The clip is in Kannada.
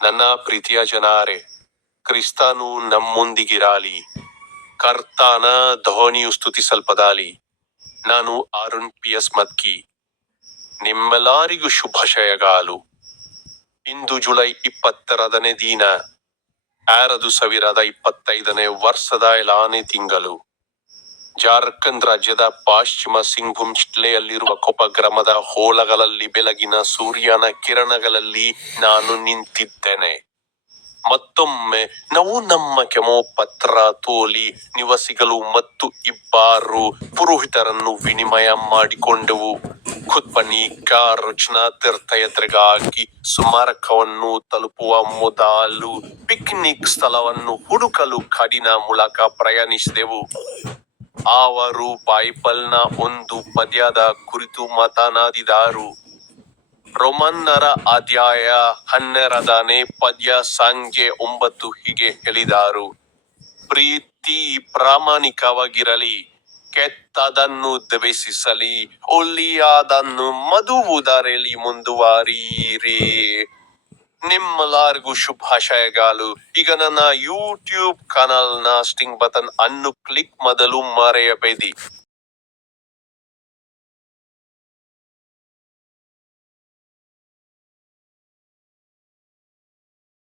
ನನ್ನ ಪ್ರೀತಿಯ ಜನರೇ, ಕ್ರಿಸ್ತನು ನಮ್ಮೊಂದಿಗಿರಲಿ. ಕರ್ತನ ಧ್ವನಿಯು ಸ್ತುತಿಸಲ್ಪಡಲಿ. ನಾನು ಅರುಣ್ PS ಮದ್ಕಿ. ನಿಮ್ಮೆಲ್ಲರಿಗೂ ಶುಭಾಶಯಗಳು. ಇಂದು ಜುಲೈ 22ನೇ ದಿನ, 2025ನೇ ವರ್ಷದ 7ನೇ ತಿಂಗಳು. ಜಾರ್ಖಂಡ್ ರಾಜ್ಯದ ಪಶ್ಚಿಮ ಸಿಂಗ್ಭೂಮ್ ಜಿಲ್ಲೆಯಲ್ಲಿರುವ ಕೊಪ್ಪ ಗ್ರಾಮದ ಹೊಲಗಳಲ್ಲಿ ಬೆಳಗಿನ ಸೂರ್ಯನ ಕಿರಣಗಳಲ್ಲಿ ನಾನು ನಿಂತಿದ್ದೇನೆ. ಮತ್ತೊಮ್ಮೆ ನಾವು ನಮ್ಮ ಕೆಮೋಪತ್ರ ತೋಲಿ ನಿವಾಸಿಗಳು ಮತ್ತು ಇಬ್ಬರು ಪುರೋಹಿತರನ್ನು ವಿನಿಮಯ ಮಾಡಿಕೊಂಡೆವು. ಖುದ್ಬನಿಕ ರಚನಾ ತೀರ್ಥಯಾತ್ರೆಗಾಗಿ ಸ್ಮಾರಕವನ್ನು ತಲುಪುವ ಮೊದಲು ಪಿಕ್ನಿಕ್ ಸ್ಥಳವನ್ನು ಹುಡುಕಲು ಕಾಡಿನ ಮೂಲಕ ಪ್ರಯಾಣಿಸಿದೆವು. ಅವರು ಬೈಬಲ್ನ ಒಂದು ಪದ್ಯದ ಕುರಿತು ಮಾತನಾಡಿದರು. ರೋಮನ್ನರ ಅಧ್ಯಾಯ 12ನೇ ಪದ್ಯ ಸಂಖ್ಯೆ 9 ಹೀಗೆ ಹೇಳಿದರು. ಪ್ರೀತಿ ಪ್ರಾಮಾಣಿಕವಾಗಿರಲಿ, ಕೆಟ್ಟದ್ದನ್ನು ದ್ವೇಷಿಸಲಿ, ಒಳ್ಳೆಯದನ್ನು ಮಾಡುವುದರಲ್ಲಿ ಮುಂದುವರಿಯಿರಿ. ನಿಮ್ಮೆಲ್ಲರಿಗೂ ಶುಭಾಶಯಗಳು. ಈಗ ನನ್ನ ಯೂಟ್ಯೂಬ್ ಚಾನಲ್ನ ಸ್ಟಿಂಗ್ ಬಟನ್ ಅನ್ನು ಕ್ಲಿಕ್ ಮಾಡಲು ಮರೆಯಬೇಡಿ.